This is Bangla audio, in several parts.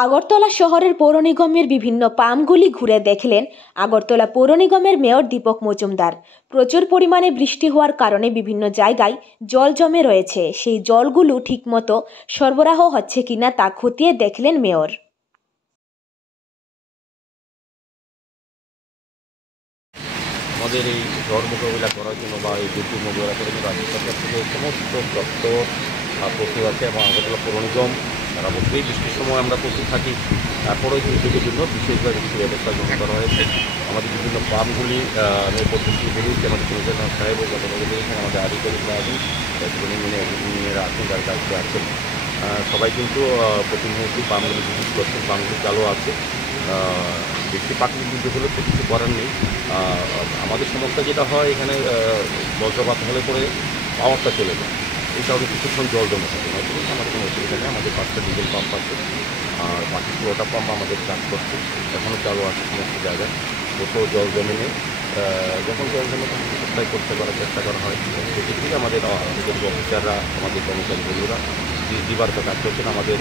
আগরতলা শহরের পৌর নিগমের বিভিন্ন পাম্পগুলি ঘুরে দেখলেন আগরতলা পৌর নিগমের মেয়র দীপক মজুমদার। প্রচুর পরিমাণে বৃষ্টি হওয়ার কারণে বিভিন্ন জায়গায় জল জমে রয়েছে, সেই জলগুলো ঠিকমতো সরবরাহ হচ্ছে কিনা তা খতিয়ে দেখলেন মেয়র। আমাদের এই ঝড় মোকাবিলা করার জন্য বা এই দুর্যোগ মোকাবিলা করার জন্য রাজ্য সরকার থেকে সমস্ত দপ্তর প্রস্তুত আছে এবং আগরতলা পৌর নিগম সারা বছরই বৃষ্টির সময় আমরা প্রস্তুত থাকি। তারপরেও দুর্যোগের জন্য বিশেষভাবে কিছু ব্যবস্থা গ্রহণ করা হয়েছে। আমাদের বিভিন্ন পাম্পগুলি পদ্ধতি বলুন আমাদের কমিশনার সাহেব ও গতকাল দিয়েছেন, আমাদের আধিকারিকরা আছেন, ইঞ্জিনিয়াররা আছেন, যার দায়িত্বে আছেন, সবাই কিন্তু প্রতিনিয়ত পাম্পগুলি ভিজিট করছেন। পাম্পগুলি চালু আছে। বৃষ্টি প্রাকৃতিক দুর্যোগ হলে তো কিছু করার নেই। আমাদের সমস্যা যেটা হয় এখানে বজ্রপাত হলে পরে পাওয়ারটা চলে যায়, এই কারণে কিছুক্ষণ জল জমে থাকে। নতুন আমাদের কোনো অসুবিধা নেই। আমাদের 5টা ডিজেল পাম্প আছে, আর বাকি 16টা পাম্প আমাদের কাজ করছে, এখনও চালু আছে সমস্ত জায়গায়। কোথাও জল জমে নেই। যখন জল জমে তখন সাপ্লাই করতে করার চেষ্টা করা হয়। সেক্ষেত্রে আমাদের অফিসাররা, আমাদের কর্মচারী বন্ধুরা দিবারত কাজ করছেন। আমাদের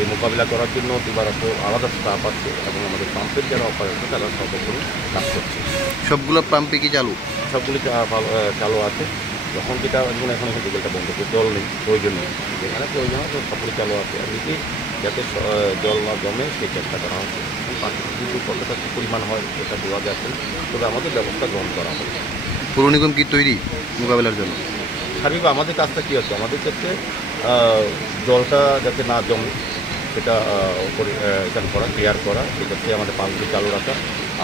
এই মোকাবিলা করার জন্য দিবারত আলাদা স্টাফ আছে এবং আমাদের পাম্পের যারা অপারেটর তারা সর্বোপরি কাজ করছে। সবগুলো পাম্পে কি চালু? সবগুলি চালু আছে। যখন যেটা যেমন এখন ডিজেলটা বন্ধ করে জল নেই, প্রয়োজন নেই, যেখানে প্রয়োজন হয় সবগুলি চালু আছে। আর এটি যাতে জল না জমে সেই চেষ্টা করা হচ্ছে। প্রাকৃতিক দুর্যোগ কতটা কী পরিমাণ হয় সেটা বোঝা যাচ্ছে, তবে আমাদের ব্যবস্থা গ্রহণ করা হবে। পৌর নিগম কি তৈরি মোকাবেলার জন্য? সার্বিক আমাদের কাজটা কী আছে, আমাদের ক্ষেত্রে জলটা যাতে না জমে সেটা এখানে করা, ক্লিয়ার করা, সেক্ষেত্রে আমাদের পাম্পগুলি চালু রাখা।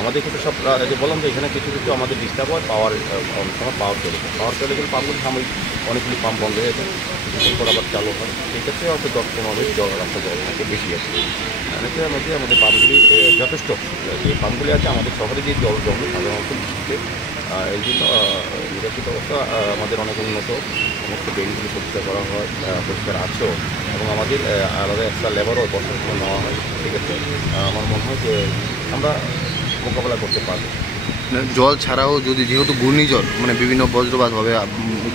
আমাদের ক্ষেত্রে সব যে বললাম যে এখানে কিছু কিছু আমাদের ডিস্টার্ব হয়, অনেক সময় পাওয়ার চলে যায়। পাওয়ার চলে গেলে পাম্পগুলি সাময়িক অনেকগুলি পাম্প বন্ধ হয়ে যায়, কিছুক্ষণ পর আবার চালু হয়। সেক্ষেত্রে হয়তো 10-15 জল রাস্তা জল থাকে, বেশি আছে। এর মধ্যে আমাদের পাম্পগুলি যথেষ্ট, যে পাম্পগুলি আছে আমাদের শহরে যে জল জমে সাধারণত বৃষ্টিতে, এই জন্য নিরাপত্তা ব্যবস্থা আমাদের অনেক উন্নত। সমস্ত ড্রেনগুলি পরিষ্কার করা হয়, পরিষ্কার আছেও, এবং আমাদের আলাদা এক্সট্রা লেবারও বছর সময় নেওয়া হয়। সেক্ষেত্রে আমার মনে হয় যে আমরা মোকাবেলা করতে পারবো। জল ছাড়াও যদি যেহেতু ঘূর্ণিঝড় মানে বিভিন্ন বজ্রপাত হবে,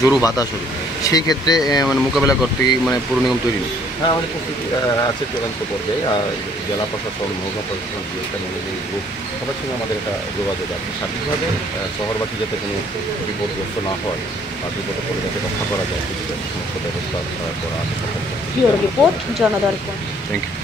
জোরো বাতাস হবে, সেই ক্ষেত্রে মানে মোকাবেলা করতে মানে পৌর নিগম তৈরি নেই? হ্যাঁ, আমাদের প্রস্তুতি আছে চূড়ান্ত পর্যায়ে। আর জেলা প্রশাসন, মহকুমা প্রশাসন, একটা ম্যানেজিং গ্রুপ, সবার সঙ্গে আমাদের একটা যোগাযোগ আছে। সার্বিকভাবে শহরবাসী যাতে কোনো বিপদগ্রস্ত না হয় বা বিপদে পড়ে যাতে রক্ষা করা যায়, কিছু সমস্ত ব্যবস্থা করা আছে। রিপোর্ট জনদর্পণ। Thank you.